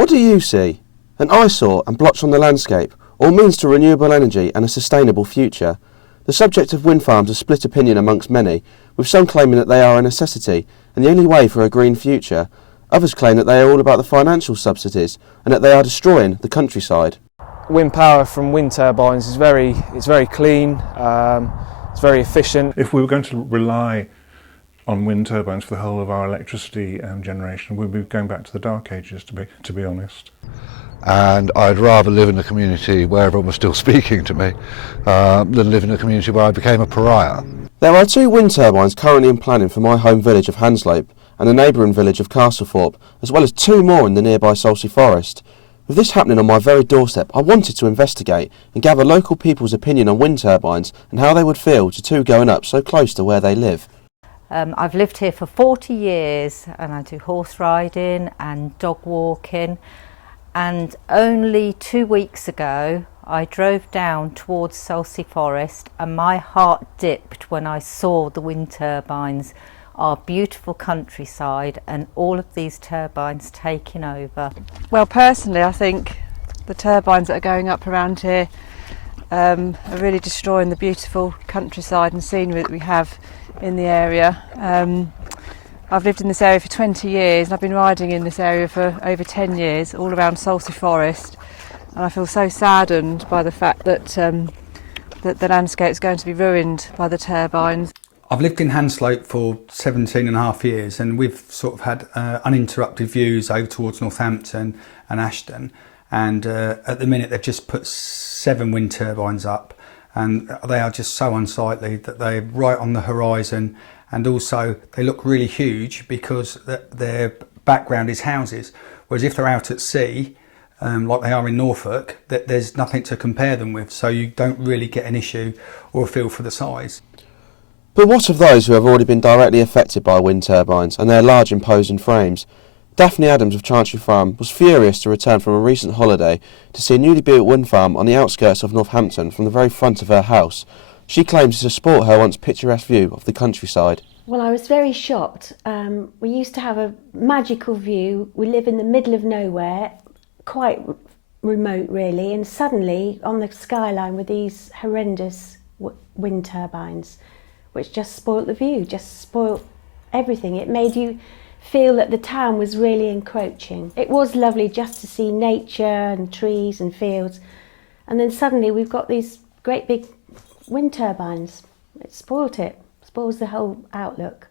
What do you see? An eyesore and blotch on the landscape, or means to renewable energy and a sustainable future? The subject of wind farms has split opinion amongst many, with some claiming that they are a necessity and the only way for a green future. Others claim that they are all about the financial subsidies and that they are destroying the countryside. Wind power from wind turbines is very clean, it's very efficient. If we were going to rely on wind turbines for the whole of our electricity generation, we'd be going back to the dark ages, to be honest. And I'd rather live in a community where everyone was still speaking to me than live in a community where I became a pariah. There are 2 wind turbines currently in planning for my home village of Hanslope and the neighbouring village of Castlethorpe, as well as 2 more in the nearby Salsey Forest. With this happening on my very doorstep, I wanted to investigate and gather local people's opinion on wind turbines and how they would feel to 2 going up so close to where they live. I've lived here for 40 years and I do horse riding and dog walking, and only 2 weeks ago I drove down towards Salsey Forest and my heart dipped when I saw the wind turbines, our beautiful countryside, and all of these turbines taking over. Well, personally I think the turbines that are going up around here are really destroying the beautiful countryside and scenery that we have in the area. I've lived in this area for 20 years and I've been riding in this area for over 10 years, all around Salsey Forest, and I feel so saddened by the fact that that the landscape is going to be ruined by the turbines. I've lived in Hanslope for 17 and a half years and we've sort of had uninterrupted views over towards Northampton and Ashton, and at the minute they've just put 7 wind turbines up and they are just so unsightly that they're right on the horizon, and also they look really huge because their background is houses, whereas if they're out at sea like they are in Norfolk, there's nothing to compare them with, so you don't really get an issue or a feel for the size. But what of those who have already been directly affected by wind turbines and their large imposing frames? Daphne Adams of Chantry Farm was furious to return from a recent holiday to see a newly built wind farm on the outskirts of Northampton from the very front of her house. She claims to support her once picturesque view of the countryside. Well, I was very shocked. We used to have a magical view. We live in the middle of nowhere, quite remote really, and suddenly on the skyline were these horrendous wind turbines, which just spoilt the view, just spoilt everything. It made you feel that the town was really encroaching. It was lovely just to see nature and trees and fields, and then suddenly we've got these great big wind turbines. It spoilt it, spoils the whole outlook.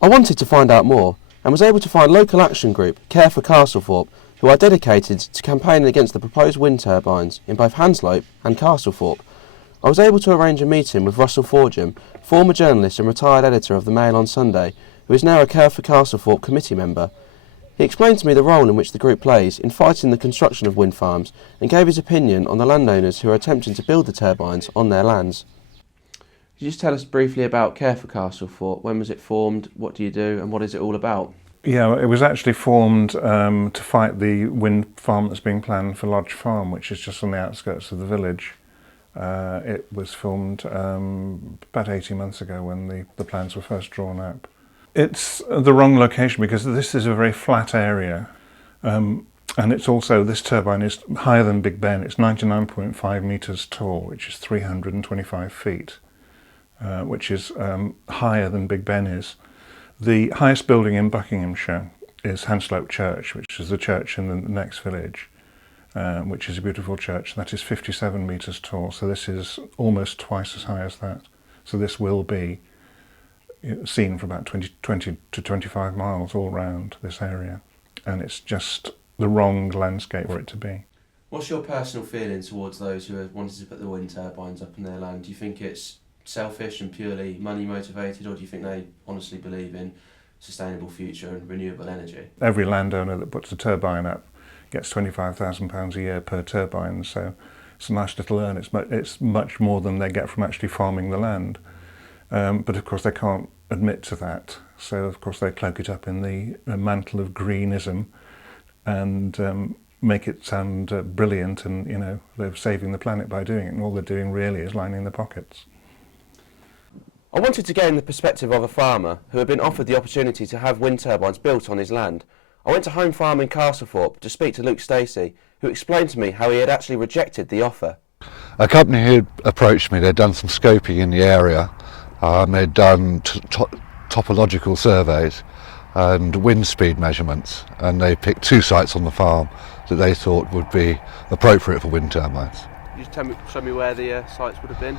I wanted to find out more and was able to find local action group Care for Castlethorpe, who are dedicated to campaigning against the proposed wind turbines in both Hanslope and Castlethorpe. I was able to arrange a meeting with Russell Forgem, former journalist and retired editor of the Mail on Sunday, who is now a Care for Castlethorpe committee member. He explained to me the role in which the group plays in fighting the construction of wind farms and gave his opinion on the landowners who are attempting to build the turbines on their lands. Could you just tell us briefly about Care for Castlethorpe? When was it formed, what do you do, and what is it all about? Yeah, it was actually formed to fight the wind farm that's being planned for Lodge Farm, which is just on the outskirts of the village. It was formed about 18 months ago when the plans were first drawn up. It's the wrong location because this is a very flat area, and it's also, this turbine is higher than Big Ben. It's 99.5 metres tall, which is 325 feet, which is higher than Big Ben is. The highest building in Buckinghamshire is Hanslope Church, which is the church in the next village, which is a beautiful church. That is 57 metres tall, so this is almost twice as high as that. So this will be seen for about 20 to 25 miles all around this area, and it's just the wrong landscape for it to be. What's your personal feeling towards those who have wanted to put the wind turbines up in their land? Do you think it's selfish and purely money motivated, or do you think they honestly believe in sustainable future and renewable energy? Every landowner that puts a turbine up gets £25,000 a year per turbine, so it's a nice little earn. It's much more than they get from actually farming the land. But of course they can't admit to that, so of course they cloak it up in the mantle of greenism and make it sound brilliant, and you know, they're saving the planet by doing it, and all they're doing really is lining their pockets. I wanted to gain the perspective of a farmer who had been offered the opportunity to have wind turbines built on his land. I went to Home Farm in Castlethorpe to speak to Luke Stacey, who explained to me how he had actually rejected the offer. A company had approached me. They'd done some scoping in the area. They'd done topological surveys and wind speed measurements, and they picked 2 sites on the farm that they thought would be appropriate for wind turbines. Could you show me where the sites would have been?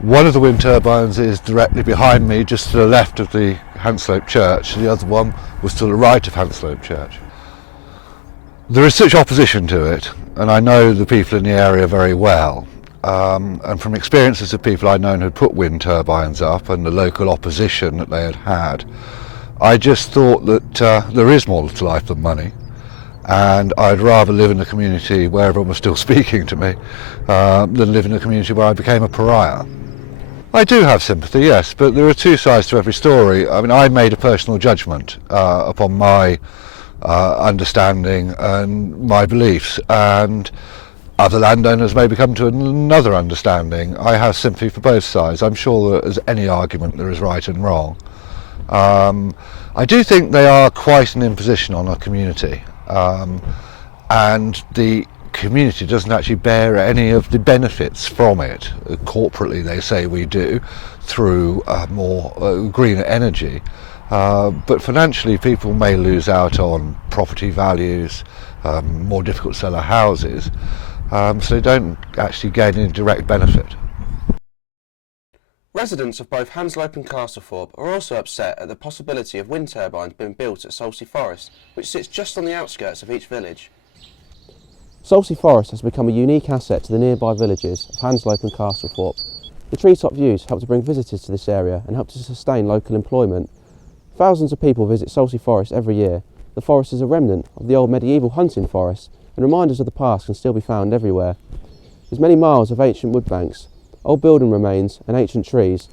One of the wind turbines is directly behind me, just to the left of the Hanslope Church. The other one was to the right of Hanslope Church. There is such opposition to it, and I know the people in the area very well. And from experiences of people I'd known who'd put wind turbines up and the local opposition that they had had, I just thought that there is more to life than money, and I'd rather live in a community where everyone was still speaking to me than live in a community where I became a pariah. I do have sympathy, yes, but there are 2 sides to every story. I mean, I made a personal judgment upon my understanding and my beliefs, and other landowners may come to another understanding. I have sympathy for both sides. I'm sure that as any argument there is right and wrong. I do think they are quite an imposition on a community, and the community doesn't actually bear any of the benefits from it. Corporately they say we do, through more greener energy, but financially people may lose out on property values, more difficult to sell their houses, so they don't actually gain any direct benefit. Residents of both Hanslope and Castlethorpe are also upset at the possibility of wind turbines being built at Salsey Forest, which sits just on the outskirts of each village. Salsey Forest has become a unique asset to the nearby villages of Hanslope and Castlethorpe. The treetop views help to bring visitors to this area and help to sustain local employment. Thousands of people visit Salsey Forest every year. The forest is a remnant of the old medieval hunting forest, and reminders of the past can still be found everywhere. There's many miles of ancient wood banks, old building remains and ancient trees.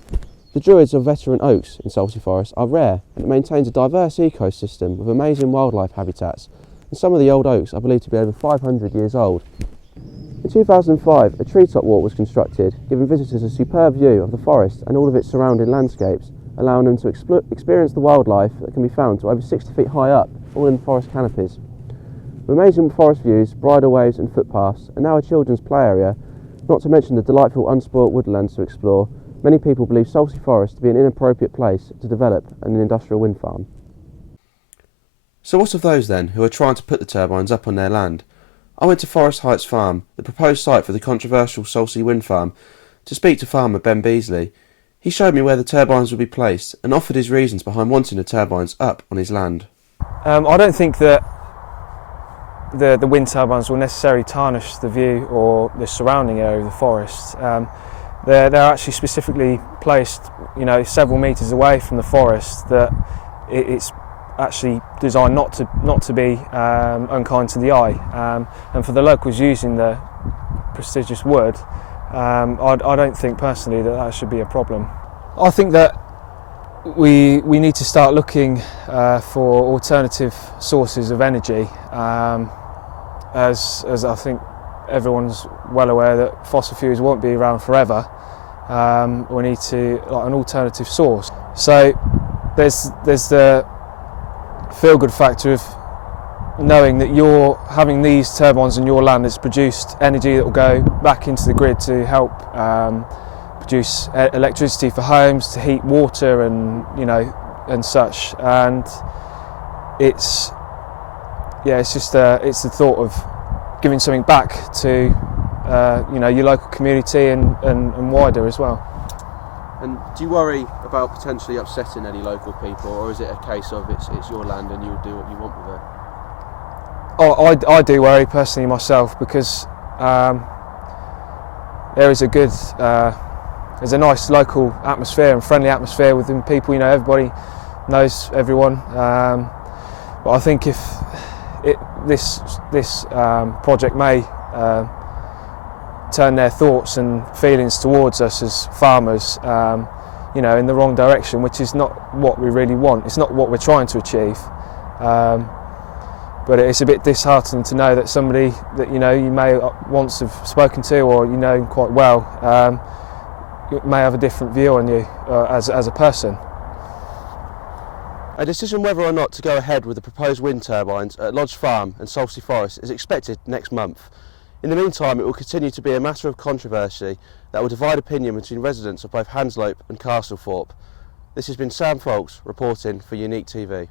The druids of veteran oaks in Salsey Forest are rare, and it maintains a diverse ecosystem with amazing wildlife habitats, and some of the old oaks are believed to be over 500 years old. In 2005, a treetop walk was constructed, giving visitors a superb view of the forest and all of its surrounding landscapes, allowing them to experience the wildlife that can be found to over 60 feet high up, all in forest canopies. With amazing forest views, bridleways and footpaths, and now a children's play area, not to mention the delightful unspoilt woodlands to explore, many people believe Salsey Forest to be an inappropriate place to develop an industrial wind farm. So what of those then who are trying to put the turbines up on their land? I went to Forest Heights Farm, the proposed site for the controversial Salsey wind farm, to speak to farmer Ben Beasley. He showed me where the turbines would be placed and offered his reasons behind wanting the turbines up on his land. I don't think that the wind turbines will necessarily tarnish the view or the surrounding area of the forest. They're actually specifically placed, several metres away from the forest. That it's actually designed not to be unkind to the eye, and for the locals using the prestigious wood, I don't think personally that should be a problem. I think that we need to start looking for alternative sources of energy, as I think everyone's well aware that fossil fuels won't be around forever. We need an alternative source. So there's the feel-good factor of knowing that you're having these turbines on your land that's produced energy that will go back into the grid to help produce electricity for homes, to heat water and such. And it's the thought of giving something back to your local community and wider as well. And do you worry about potentially upsetting any local people, or is it a case of it's your land and you'll do what you want with it? Oh, I do worry personally myself, because there's a nice local atmosphere and friendly atmosphere within people. Everybody knows everyone. But I think if this project may turn their thoughts and feelings towards us as farmers, in the wrong direction, which is not what we really want. It's not what we're trying to achieve. But it's a bit disheartening to know that somebody that you may once have spoken to, or quite well, may have a different view on you as a person. A decision whether or not to go ahead with the proposed wind turbines at Lodge Farm and Salsey Forest is expected next month. In the meantime, it will continue to be a matter of controversy that will divide opinion between residents of both Hanslope and Castlethorpe. This has been Sam Folks reporting for Unique TV.